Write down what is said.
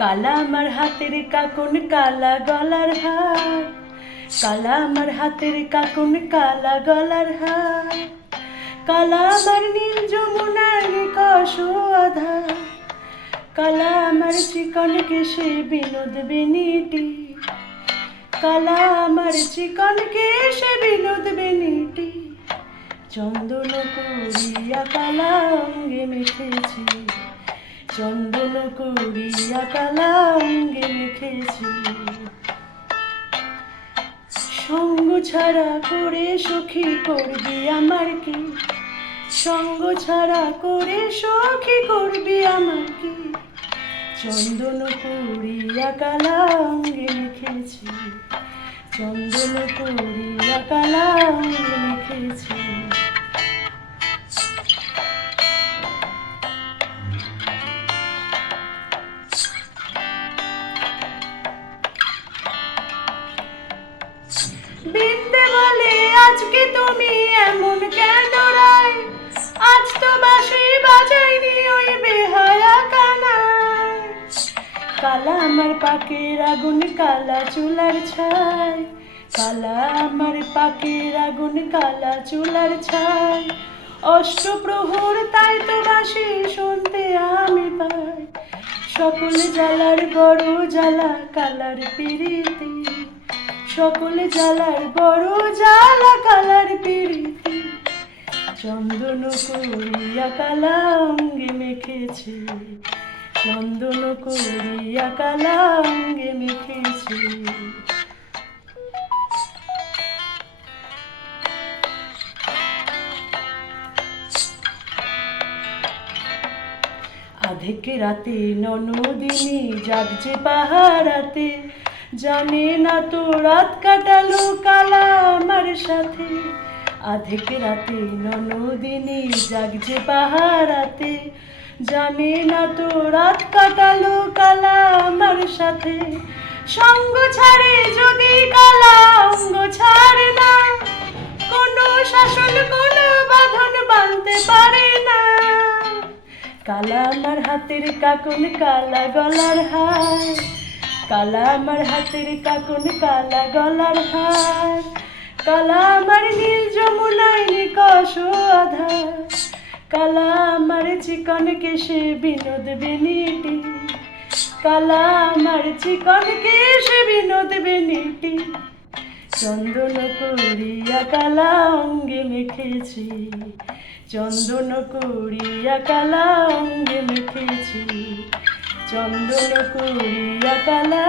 কালা আমার হাতের কাকন কালা গলার হার, কালা আমার হাতের কাকন কালা গলার হার, কালা আমার নীল যমুনার নিকষ আধার, কালা আমার চিকন কেশে বিনোদ বেনিটি, কালা আমার চিকন কেশে বিনোদ বেনিটি, চন্দন করিয়া কালা অঙ্গে মেখেছি, চন্দন করিয়া কালা অঙ্গে মেখেছি। সঙ্গ ছাড়া করে সখী করবি আমার কি, সঙ্গ ছাড়া করে সখী করবি আমার কি, চন্দন করিয়া কালা অঙ্গে মেখেছি, চন্দন করিয়া কালা অঙ্গে মেখেছি। বিন্দে বলে আজকে তুমি এমন কেন রায়, আজ তো বাঁশি বাজাইনি ওই বেহায়া কানায়, কালা আমার পাকের আগুন কালা চুলার ছাই, কালা আমার পাকের আগুন কালা চুলার ছাই, অষ্টপ্রহর তাই তো বাঁশি শুনতে আমি পাই, সকল জ্বালার বড় জ্বালা কালার পিরিতি, সকল জ্বালার বড় জ্বালা কালার পিরিতি, চন্দন করিয়া কালা অঙ্গে মেখেছি, চন্দন করিয়া কালা অঙ্গে মেখেছি। আধেক রাতে ননদিনী জাগছে পাহারাতে, জানে না তো রাত কাটালো কালা আমার সাথে, আধেক রাতে ননদিনী জাগছে পাহারাতে, জানে না তো রাত কাটালো কালা আমার সাথে, সঙ্গ ছাড়ে যদি কালা অঙ্গ ছাড়ে না, কোনো শাসন কোনো বাঁধন বাঁধতে পারে না, কালা আমার হাতের কাকন কালা গলার হার, কালা আমার হাতের কাকন কালা গলার হার, কালা আমার নীল যমুনায় নিকষ আধার, কালা আমার চিকন কেশে বিনোদ বেনিটি, কালা আমার চিকন কেশে বিনোদ বেনিটি, চন্দন করিয়া কালা অঙ্গে মেখেছি, চন্দন করিয়া কালা অঙ্গে মেখেছি, চন্দন করিয়া কালা